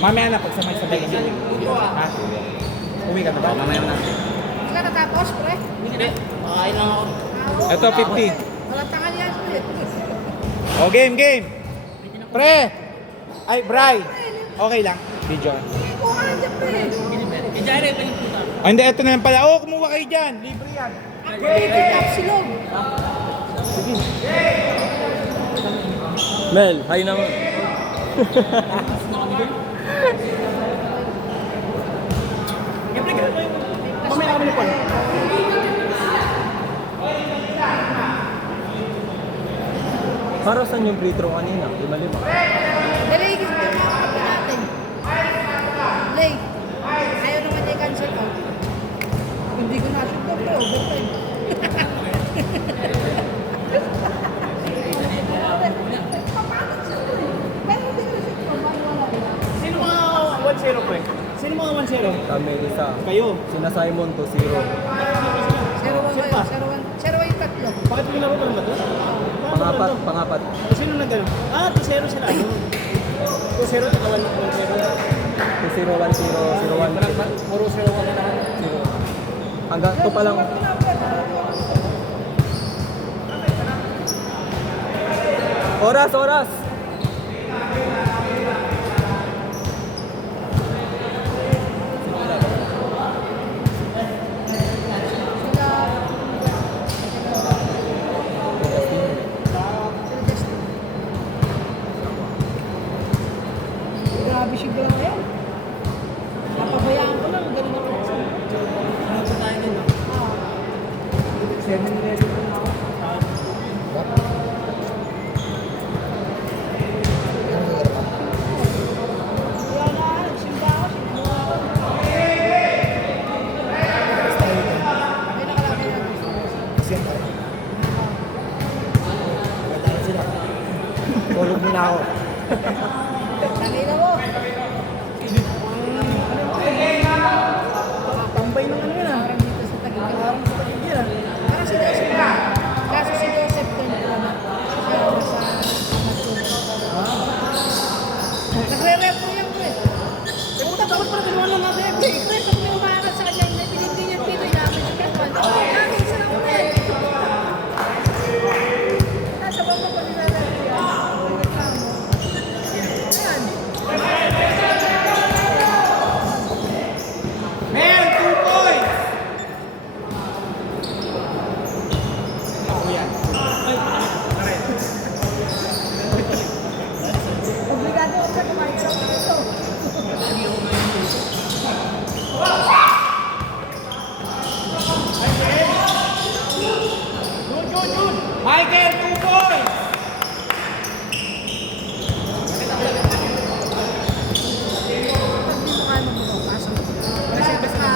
Mamaya na, pag sabay-sabay kasi. Ha? Uwi ka na ba? Mamaya na. Hindi ka natapos, pre? Hindi. Makain lang ako. Ito, 50. Walang tangal yan, pre. O, game. Pre! Ay, Bray. Okay lang. Video ka. Kuha ka dyan, pre. Ijari, ito yung puta. Ah, hindi, ito na lang pala. Oo, kumuha kayo dyan. Libre yan. Ako dito, tapsilog. Mel, hi naman. Mamaya kami po. Para saan yung free throw kanina? 5-5. Delay, gusto mo makakapin natin. Delay. Ayaw naman niya i-cancel out. Hindi ko na-shoot ko, pre. Overtime. Pero hindi ko na-shoot ko. Sino mga 1-0 po eh? Sino mga 1-0? Kami isa. Kayo. Sina Simon to 0. 0-1 kayo. 0-1 yung tatlo. Bakit yung laro pa lang ba ito? Pangapat. Sino nag-ano? 2-0 sila. 2-0, taka 1-0. 2-0, 1-0, 0-1. Puro 0-1 na naman. Hanggang to pa lang. Oras! Grabe siya ba ngayon? Napabayaan ko lang, ganun ako. Ano tayo din, no? 7-11 na ako. Kaya na, nagsimba ako, sinuha ako. May nakalaki na. Tulog muna ako. Kanina mo. Tambay ng ano yun ah. Parang dito sa Taguig. Parang sa pagigil yan ah. Parang si Joseph na. Kaso si Joseph tempo na. Siya nasa nagre-rep ko yan, pre. Eh, puta, dapat pala ginawa lang natin. Pre, pag may umakas sa kanya, may pinindi niya dito, inamin siya kaya lagi, isa lang pre. Nasa bamba pa nila natin yan. Ayan. Mel, 2 points! Ako yan. Obligado ako sa kumain sa ito. Michael, 2 points! Pag di mo kaya magbukas, kasi basta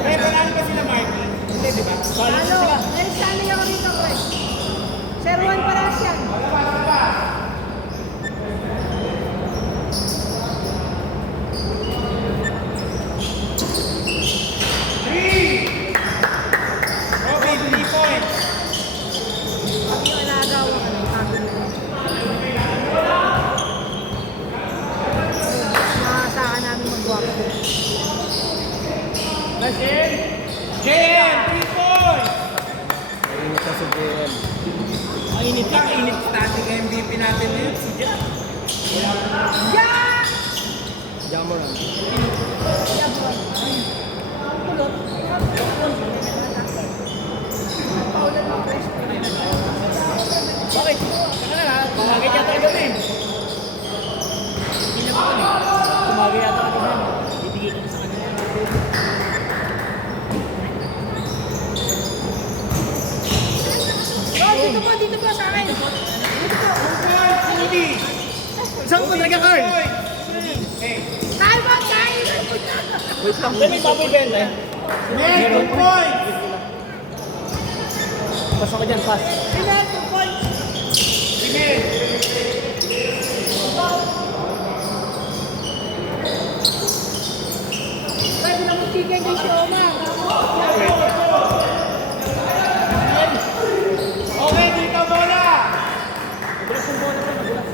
Pre, panalo ba sila, Marky? Hindi, di ba? Ano? Dahil standing ako rito, pre. 0-1 parehas yan. Okay, 3 points. Pag yung alagaw, sabi mo. Maasahan namin magwapo. JM, 3 points! Ayun sa JM. Ang init lang, init static MVP natin ngayon, si Jack. Yeah! Jamoran. Yeah, bro. Kulot. Paulan mo, fresh. Bakit? Ano na? Tumagay yata ka gabi. Hindi na ko eh. Tumagay yata ka gabi. Bibigay ko sa kanila. Oh, dito po sa akin. Dito po. Saan ko talaga, Carl? Kalma, kain! Wait lang. May baboy benta eh. Mel, 2 points! Pas ako dyan, pas. Pinal, 2 points. Mel, Pwede lang magtigay kay Shoma. okay, dito muna! Magulas yung bola ko, magulas.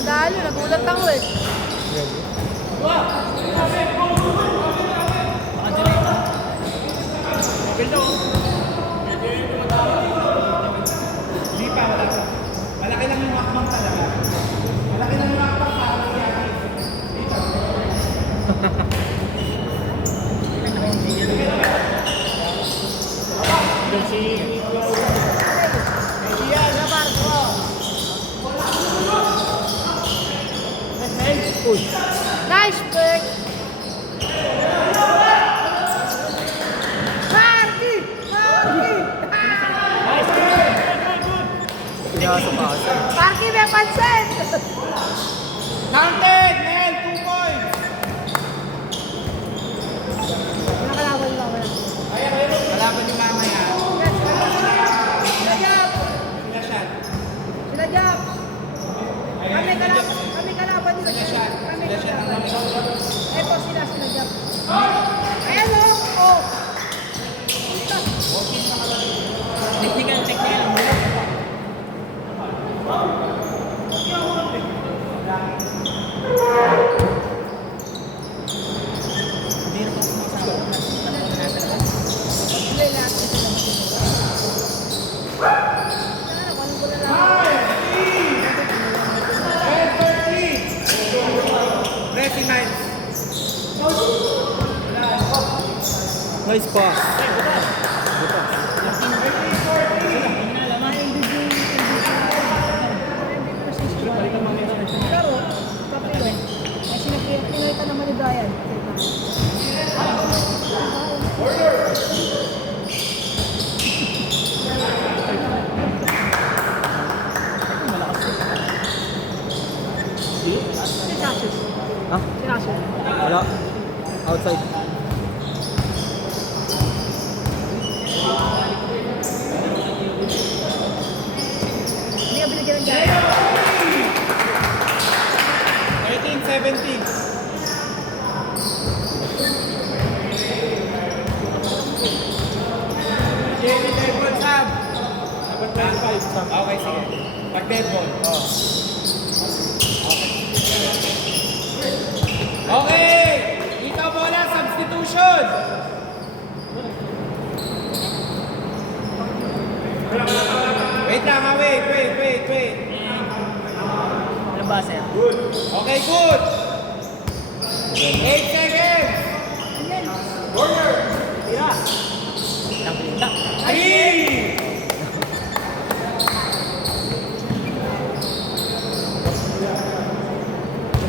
Sandalo, nagulat ako eh. Hindi pa, wala pa. Malaki lang yung makmang talaga. Malaki lang yung makmang para mangyari. Nice pick! Marky! Marky! Pinasok ka kasi. Marky, may pansin! Counted! Nel, 2 points! Nakalaban lang wala. Kalaban ni mama yan. Sila Jap! Sila siya. Sila Jap! Kami kalaban nila. Kami kalaban. Eto sila Jap. Ayan o! Oh! Technical. Hindi lahat sila. Walang bola lang. Ready, Miles. Nice pass. Pero, kapilo. Kasi nag-pinoy ka naman ni Brian. Si Cassius. Ha? Si Cassius. Wala. Outside. Hindi ka binigyan ng gaya. 18-17. Jamie, dead ball, Sam. Dapat 25, Sam. Okay, sige. Pag dead ball. Okay! Ikaw bola, substitution! Wait lang, wait. Ano ba, sir? Okay, good. 8 seconds. Corner. Pinta. 3.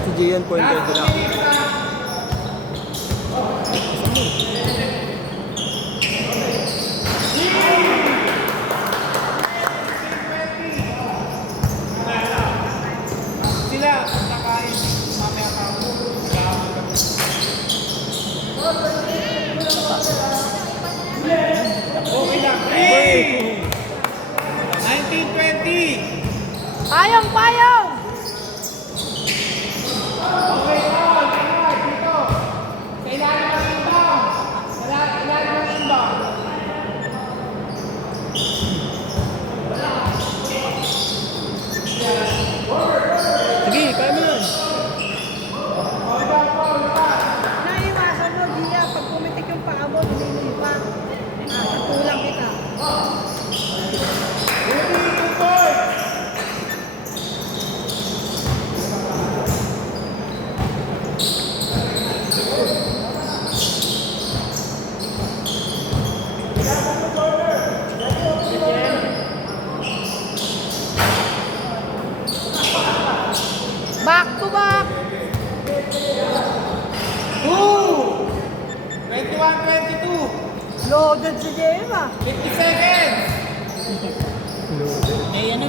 Si Gian point guard Last na. 2 minutes na. Sila, pagkakain, mamaya pa ako. Okay lang. 3. 19-20. Payong! Okay, dito. Sa ilalim ng inbound. Sa ilalim ng inbound. Sige, kaya mo yan. Naiwasan mo, Gia. Pag pumitik yung paa mo, hindi pa. Tulang kita. Rudy, 2 points. Back to back. 2. 21-22. Loaded si Jema. 50 seconds. Eh, ano?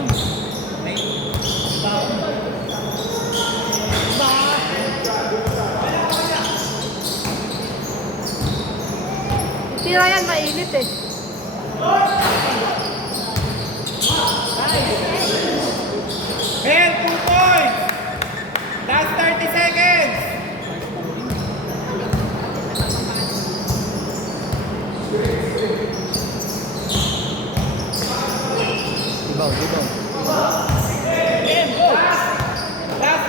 Tira yan, mainit eh. Ben, 2 points. Last 30 seconds. Rebound. Last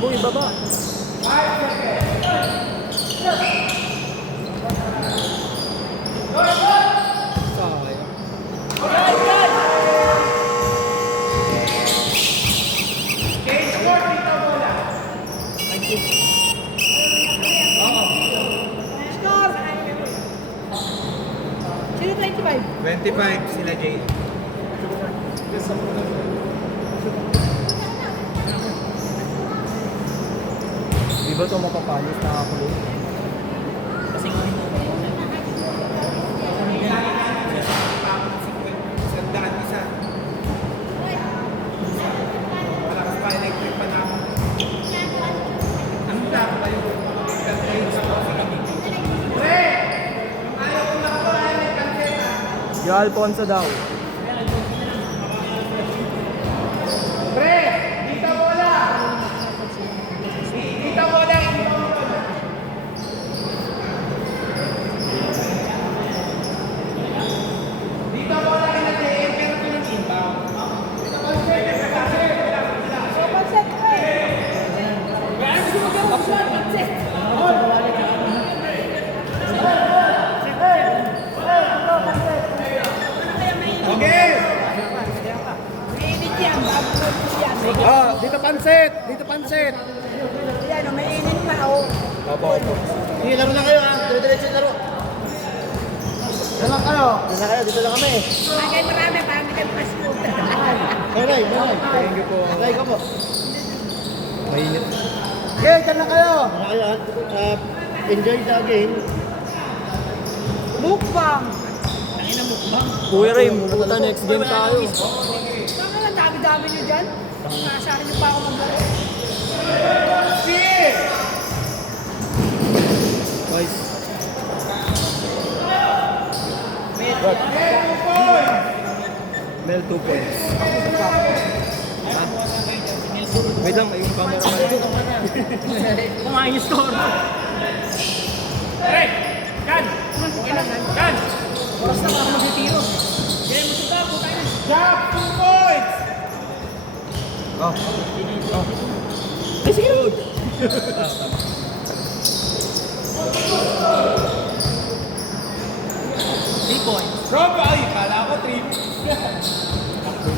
Boy, baba. Sayang. Change court dito bola. Score! Sino 25? 25 sila Jay. Di ba ito mapapalis na ako? Sandaan isa. Malakas pa electric pa na. Ang dami pa yun. Pre! Ayaw ko na ko ay may kanseta. Yung Alfonso daw. Pre! Dito bola! Dito bola! Dito bola kina JM pero pinag-inbound. So, pansit ko eh. Pansit. Okay! Mainit yan, bago ko yan. Oh, dito pansit! Dito pansit! Yan, oh, mainit pa, oh. Opo, opo. Sige, laro na kayo ha. Dire-diretso yung laro. Dito lang kayo. Dito na kayo, dito lang kami. Bagay marami, parang hindi kayo pasok. Menay, Menay. Thank you po. Menay ka po. Mainit. Okay, dyan na kayo. Dyan na kayo ha. Enjoy the game. Mukbang. Kuya Ray, puta next game tayo. Baka lang dami-dami nyo dyan. Nakasari nyo pa ako maglaro. Guys. Mel 2 points. Wait lang, yung camera man. Kumain yung score. Hey! Kan! Kan! Oras na para mag-tiro. Drop 2 points! Oh. Ay, sige lang. Rob, ay, kala ko 3.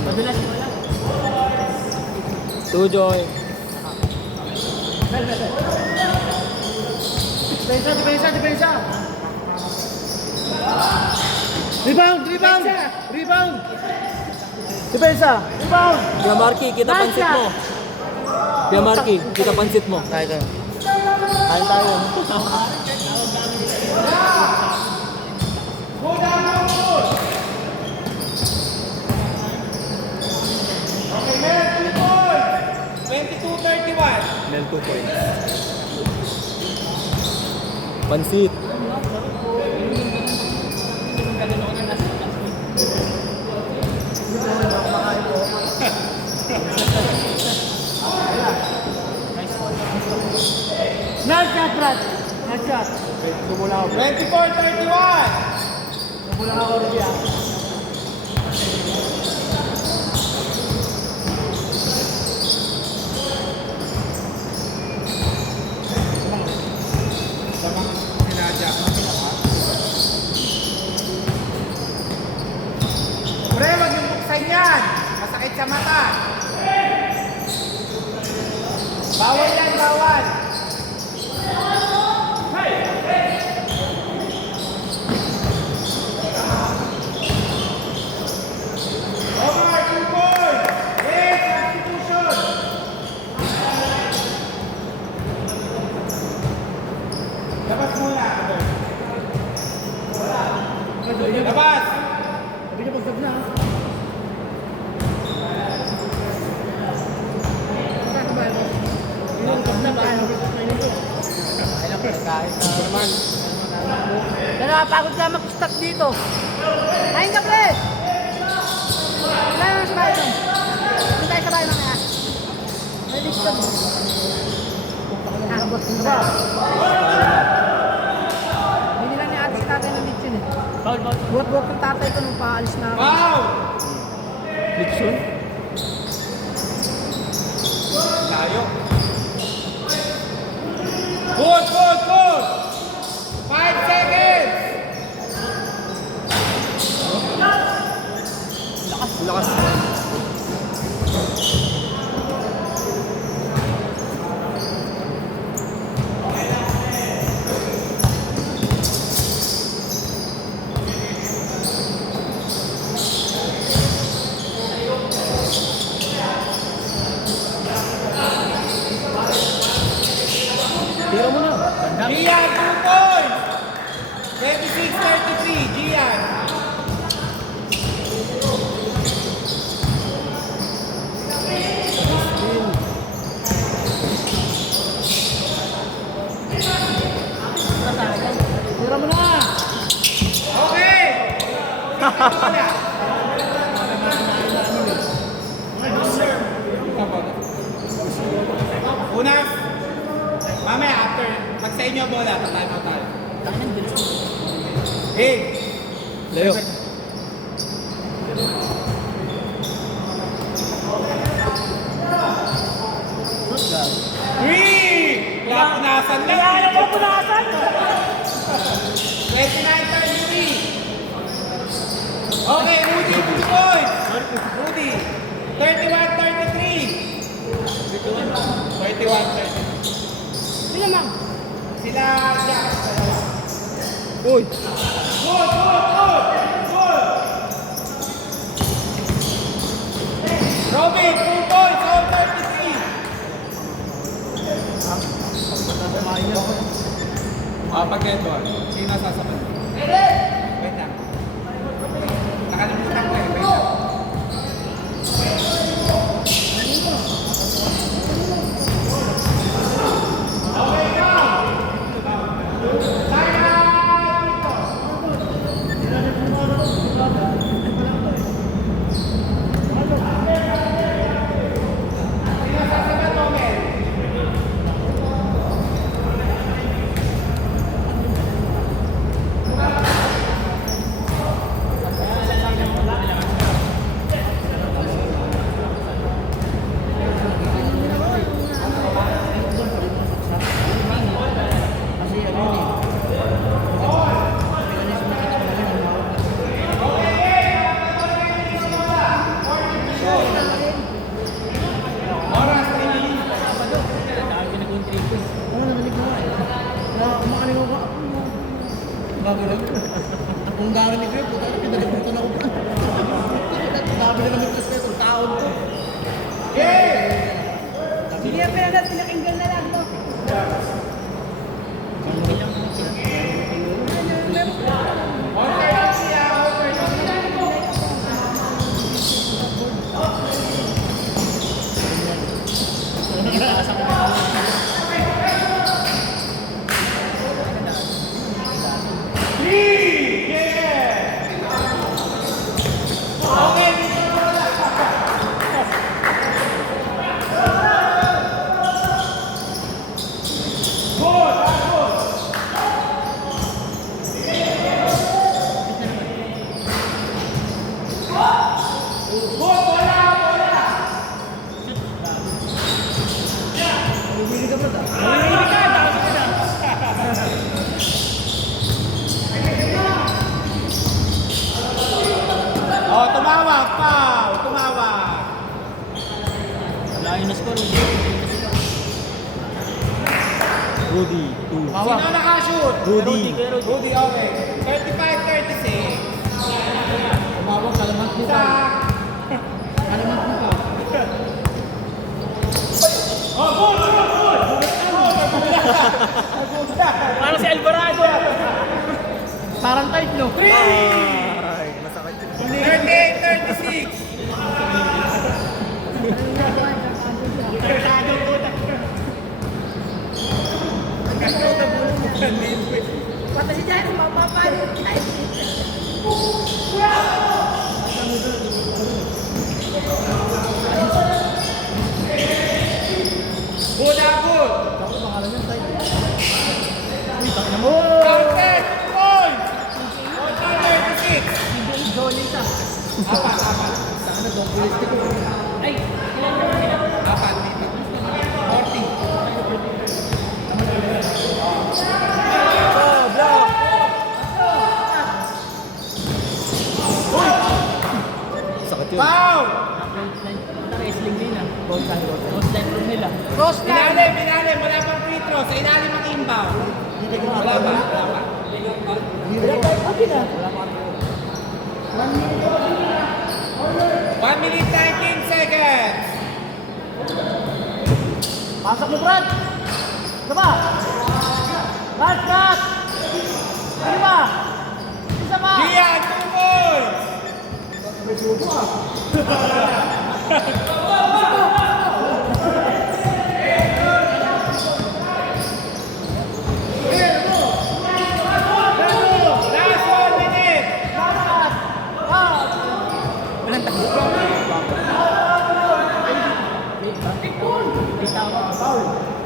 Madalas mo lang. Tujoy. Depensa, depensa, depensa. Rebound, rebound. Rebound. Depensa, rebound. Kuya Marky, kita pansit mo. Kuya Marky, kita pansit mo. Tayo tayo. Kain tayo. Go down, go down! Okay, Mel, 2 points! 22-31. Mel 2 points. Pansit. Nice shot, Brad. Nice shot. Tumula ako. 24-31. Tumula ako, Ruby. Pre, wag yung buksan yan. Masakit sa mata. Bawal yan, bawal. Omar, 2 points. Yes, substitution. Labas muna. Labas. Sabi niya pagsab na. Nakapagod ka mag-stop dito. Ayun ka, pre! Wala naman sa bahay doon. Doon tayo sa bahay mamaya. May lista mo. Nakabot mo ba? Binilan ni ate si tatay ng lechon eh. Buhat-buhat ng tatay ko nung paalis na ako. Wow. Lechon? Tayo. Pag sa inyo bola, patay mo tayo. Tangan, bilis mo. Hey! Leo. Three! Wala punasan lang. Kaya mo punasan! 29-33. Okay, Rudy, 2 points. Rudy. 31-33. 31-33. Sila, ma'am. Sila, Jack. Uy! Good, good, good. Good. Robin, 2 points, all 33. Pag-get ball. Sino sasabat? Wait lang. Nakalimutan ko eh. Wait lang. Kung gano'n ni Kuya, puta na pinalimutan ako pa. Sabi na naman kasi itong taon ko. Hindi yan pinagad, pinakinggan na lang to. Oh, tumawag, Pao. Tumawag. Lain na score. Rudy, 2. Sino nakashoot? Rudy. Rudy, okay. 35-36. Tumawag, kalamat mo Isa. pa. Kalamat mo pa. Oh, good, good, good. Parang si Alvarado. Parang tight, no? 38-36. Pati si Jai, mapapali. Good, good. Counted, points. 36. Apat. Ay, ilan na sila? Apat dito. 40. Sakit yun. Foul! Naka-wrestling nila. Cross line room nila. Cross line. Ilalim. Wala pang free throw. Sa ilalim ang inbound. Wala pa. 1 minute 19 seconds. Pasok mo, Brad. Ano ba? Brad! Ano ba? Isa pa! Gian, 2 points. Last 1 minute. Walang takbo.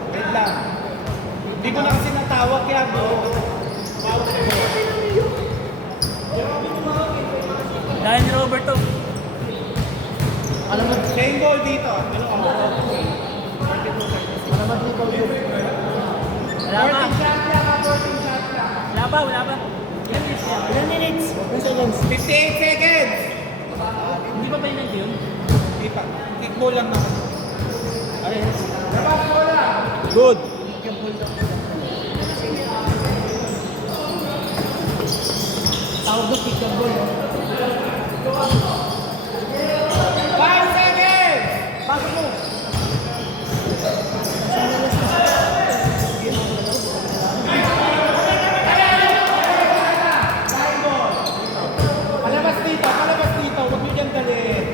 Wait lang. Hindi ko na kasi tawag yan, bro. Dahil ni Roberto. Alam mo, Same goal dito. Ano ka ba? alam mo dito yun. Wala pa. 14 shot lang, 14 shot lang. Wala pa, wala pa. Ilan minutes? 58 seconds. Hindi pa ba yun yun? Hindi pa. Kick ball lang naman. Labas bola. Good. Tawag doon, kick the ball. 5 seconds. Pasok mo. Palabas dito, palabas dito. Huwag nyo dyan dalhin.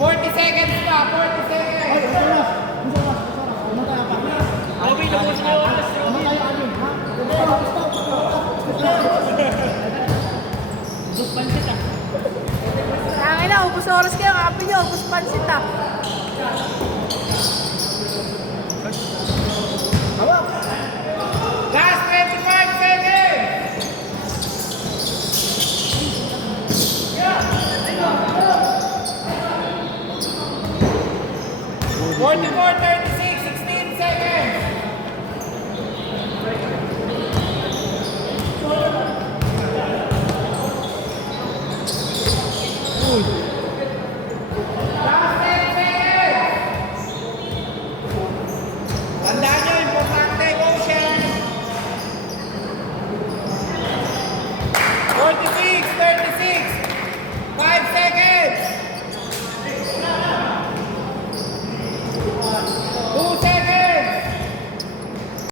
40 seconds pa, 40 seconds. Okay, nabusin niyo yung oras. Tangin na, ubus oras kayo. Kapi nyo, ubus pansit ah. Last 25 seconds. Yeah. 44, 36, 16 seconds.